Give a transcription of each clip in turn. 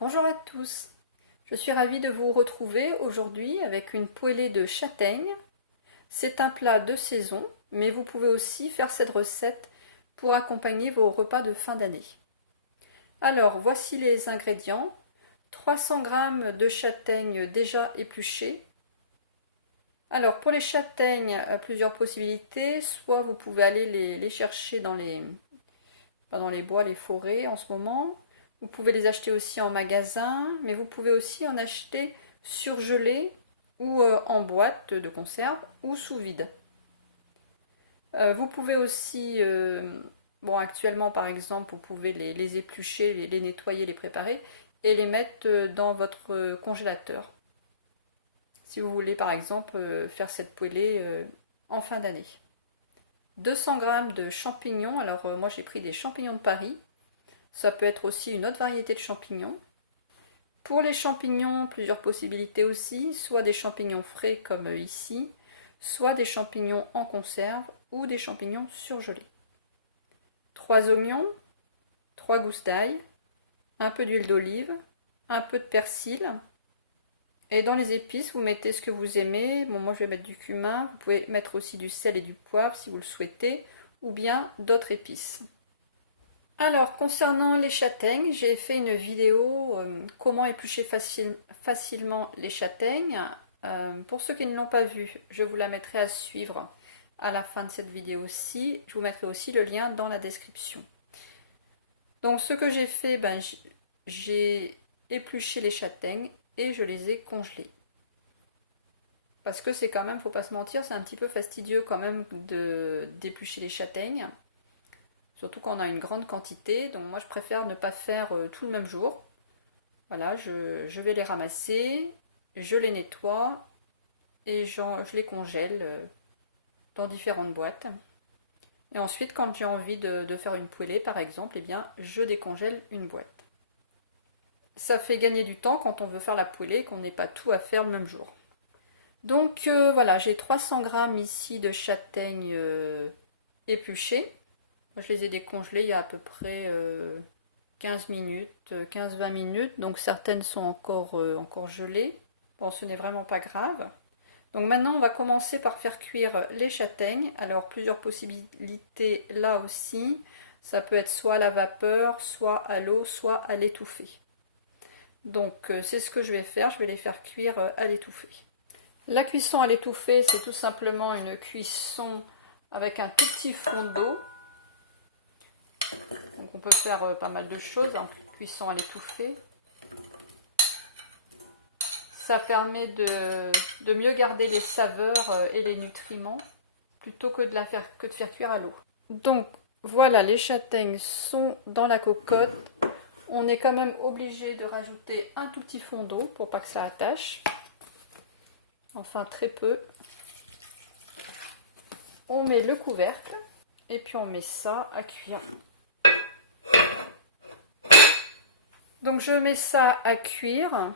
Bonjour à tous, je suis ravie de vous retrouver aujourd'hui avec une poêlée de châtaignes. C'est un plat de saison, mais vous pouvez aussi faire cette recette pour accompagner vos repas de fin d'année. Alors voici les ingrédients. 300 g de châtaignes déjà épluchées. Alors pour les châtaignes, plusieurs possibilités. Soit vous pouvez aller les chercher dans les bois, les forêts en ce moment. Vous pouvez les acheter aussi en magasin, mais vous pouvez aussi en acheter surgelés ou en boîte de conserve ou sous vide. Vous pouvez aussi, bon actuellement par exemple, vous pouvez les éplucher, les nettoyer, les préparer et les mettre dans votre congélateur. Si vous voulez par exemple faire cette poêlée en fin d'année. 200 g de champignons, alors moi j'ai pris des champignons de Paris. Ça peut être aussi une autre variété de champignons. Pour les champignons, plusieurs possibilités aussi, soit des champignons frais comme ici, soit des champignons en conserve ou des champignons surgelés. 3 oignons, 3 gousses d'ail, un peu d'huile d'olive, un peu de persil. Et dans les épices, vous mettez ce que vous aimez. Bon, moi je vais mettre du cumin, vous pouvez mettre aussi du sel et du poivre si vous le souhaitez, ou bien d'autres épices. Alors, concernant les châtaignes, j'ai fait une vidéo comment éplucher facilement les châtaignes. Pour ceux qui ne l'ont pas vue, je vous la mettrai à suivre à la fin de cette vidéo-ci. Je vous mettrai aussi le lien dans la description. Donc, ce que j'ai fait, j'ai épluché les châtaignes et je les ai congelées. Parce que c'est quand même, faut pas se mentir, c'est un petit peu fastidieux quand même d'éplucher les châtaignes. Surtout quand on a une grande quantité, donc moi je préfère ne pas faire tout le même jour. Voilà, je vais les ramasser, je les nettoie et je les congèle dans différentes boîtes. Et ensuite, quand j'ai envie de faire une poêlée par exemple, eh bien je décongèle une boîte. Ça fait gagner du temps quand on veut faire la poêlée et qu'on n'ait pas tout à faire le même jour. Donc voilà, j'ai 300 g ici de châtaignes épluchées. Je les ai décongelées il y a à peu près 15 minutes, 15-20 minutes, donc certaines sont encore gelées. Bon, ce n'est vraiment pas grave. Donc maintenant, on va commencer par faire cuire les châtaignes. Alors, plusieurs possibilités là aussi. Ça peut être soit à la vapeur, soit à l'eau, soit à l'étouffée. Donc, c'est ce que je vais faire. Je vais les faire cuire à l'étouffée. La cuisson à l'étouffée, c'est tout simplement une cuisson avec un tout petit fond d'eau. Donc on peut faire pas mal de choses en cuisson à l'étouffée. Ça permet de mieux garder les saveurs et les nutriments plutôt que de faire cuire à l'eau. Donc voilà, les châtaignes sont dans la cocotte. On est quand même obligé de rajouter un tout petit fond d'eau pour pas que ça attache. Enfin très peu. On met le couvercle et puis on met ça à cuire. Donc je mets ça à cuire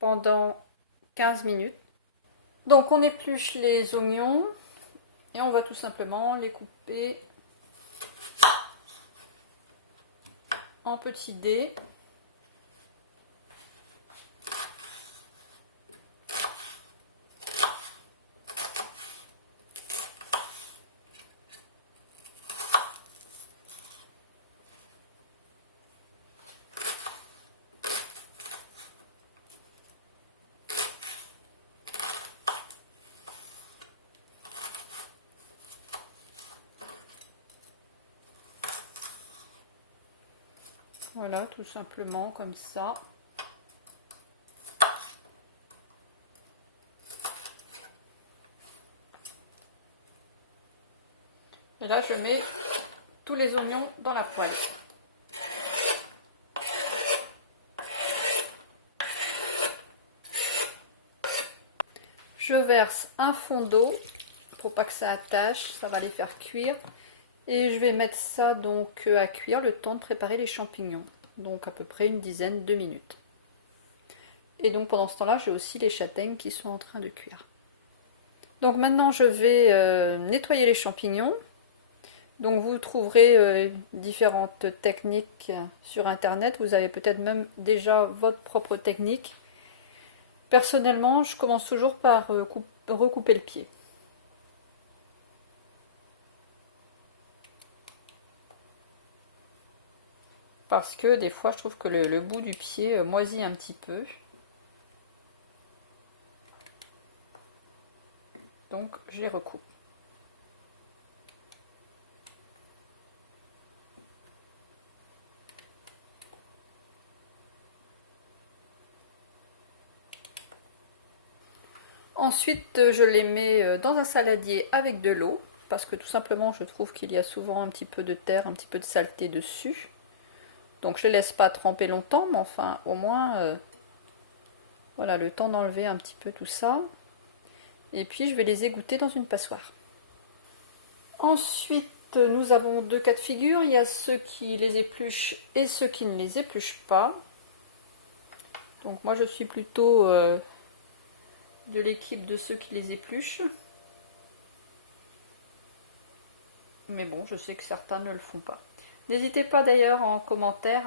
pendant 15 minutes. Donc on épluche les oignons et on va tout simplement les couper en petits dés. Voilà, tout simplement comme ça. Et là, je mets tous les oignons dans la poêle. Je verse un fond d'eau pour pas que ça attache, ça va les faire cuire. Et je vais mettre ça donc à cuire le temps de préparer les champignons. Donc à peu près une dizaine de minutes. Et donc pendant ce temps-là, j'ai aussi les châtaignes qui sont en train de cuire. Donc maintenant, je vais nettoyer les champignons. Donc vous trouverez différentes techniques sur internet, vous avez peut-être même déjà votre propre technique. Personnellement, je commence toujours par recouper le pied. Parce que des fois je trouve que le bout du pied moisit un petit peu. Donc je les recoupe. Ensuite je les mets dans un saladier avec de l'eau. Parce que tout simplement je trouve qu'il y a souvent un petit peu de terre, un petit peu de saleté dessus. Donc je ne les laisse pas tremper longtemps, mais enfin au moins voilà, le temps d'enlever un petit peu tout ça. Et puis je vais les égoutter dans une passoire. Ensuite nous avons deux cas de figure, il y a ceux qui les épluchent et ceux qui ne les épluchent pas. Donc moi je suis plutôt de l'équipe de ceux qui les épluchent. Mais bon, je sais que certains ne le font pas. N'hésitez pas d'ailleurs en commentaire,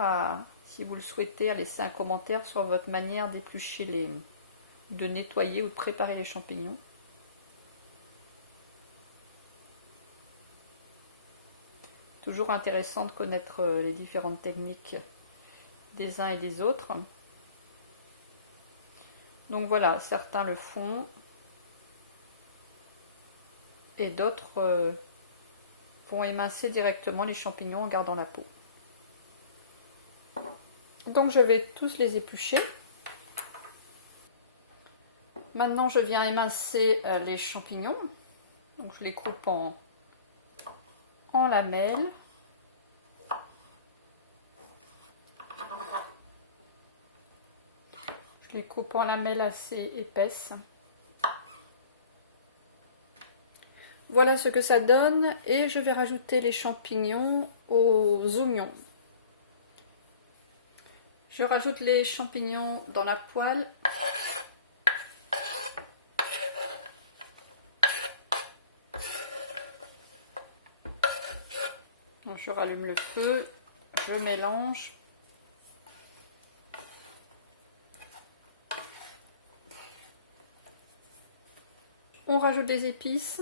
si vous le souhaitez, à laisser un commentaire sur votre manière d'éplucher de nettoyer ou de préparer les champignons. Toujours intéressant de connaître les différentes techniques des uns et des autres. Donc voilà, certains le font et d'autres vont émincer directement les champignons en gardant la peau. Donc je vais tous les éplucher. Maintenant je viens émincer les champignons. Donc je les coupe en lamelles. Je les coupe en lamelles assez épaisses. Voilà ce que ça donne et je vais rajouter les champignons aux oignons. Je rajoute les champignons dans la poêle. Donc je rallume le feu, je mélange. On rajoute des épices.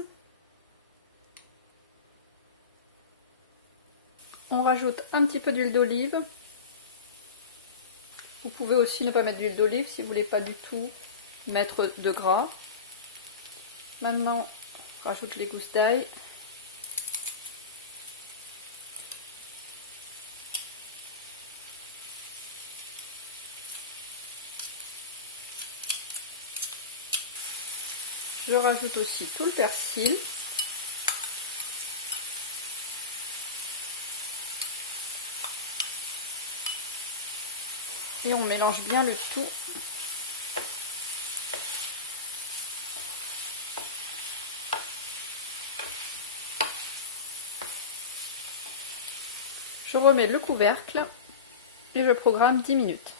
On rajoute un petit peu d'huile d'olive. Vous pouvez aussi ne pas mettre d'huile d'olive si vous ne voulez pas du tout mettre de gras. Maintenant, on rajoute les gousses d'ail. Je rajoute aussi tout le persil. Et on mélange bien le tout. Je remets le couvercle et je programme 10 minutes.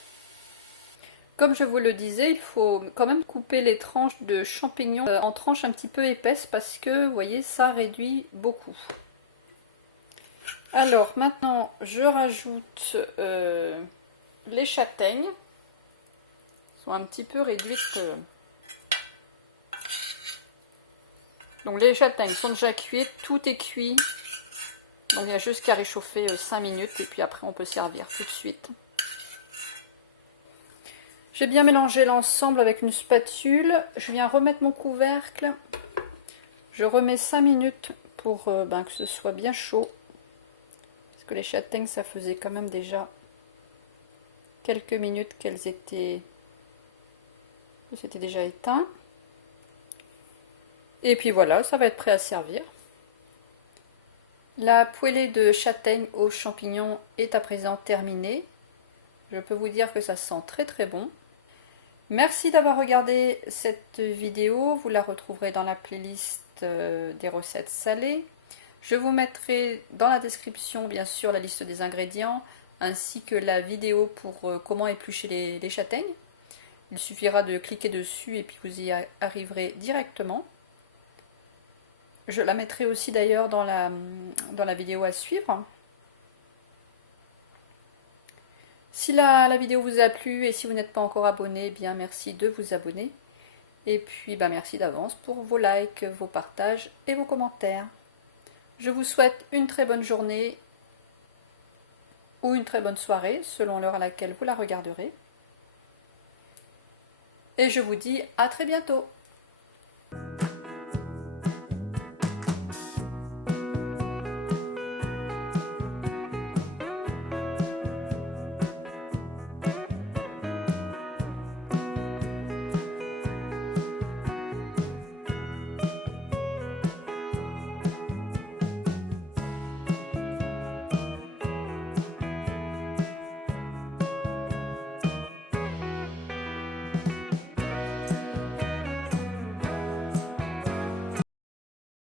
Comme je vous le disais, il faut quand même couper les tranches de champignons en tranches un petit peu épaisses parce que, vous voyez, ça réduit beaucoup. Alors maintenant, je rajoute les châtaignes. Elles sont un petit peu réduites. Donc les châtaignes sont déjà cuites, tout est cuit. Donc il y a juste qu'à réchauffer 5 minutes et puis après on peut servir tout de suite. J'ai bien mélangé l'ensemble avec une spatule. Je viens remettre mon couvercle. Je remets 5 minutes pour que ce soit bien chaud. Parce que les châtaignes, ça faisait quand même déjà quelques minutes c'était déjà éteint. Et puis voilà, ça va être prêt à servir. La poêlée de châtaignes aux champignons est à présent terminée. Je peux vous dire que ça sent très très bon. Merci d'avoir regardé cette vidéo. Vous la retrouverez dans la playlist des recettes salées. Je vous mettrai dans la description bien sûr la liste des ingrédients ainsi que la vidéo pour comment éplucher les châtaignes. Il suffira de cliquer dessus et puis vous y arriverez directement. Je la mettrai aussi d'ailleurs dans la vidéo à suivre. Si la vidéo vous a plu et si vous n'êtes pas encore abonné, eh bien merci de vous abonner. Et puis merci d'avance pour vos likes, vos partages et vos commentaires. Je vous souhaite une très bonne journée ou une très bonne soirée, selon l'heure à laquelle vous la regarderez. Et je vous dis à très bientôt.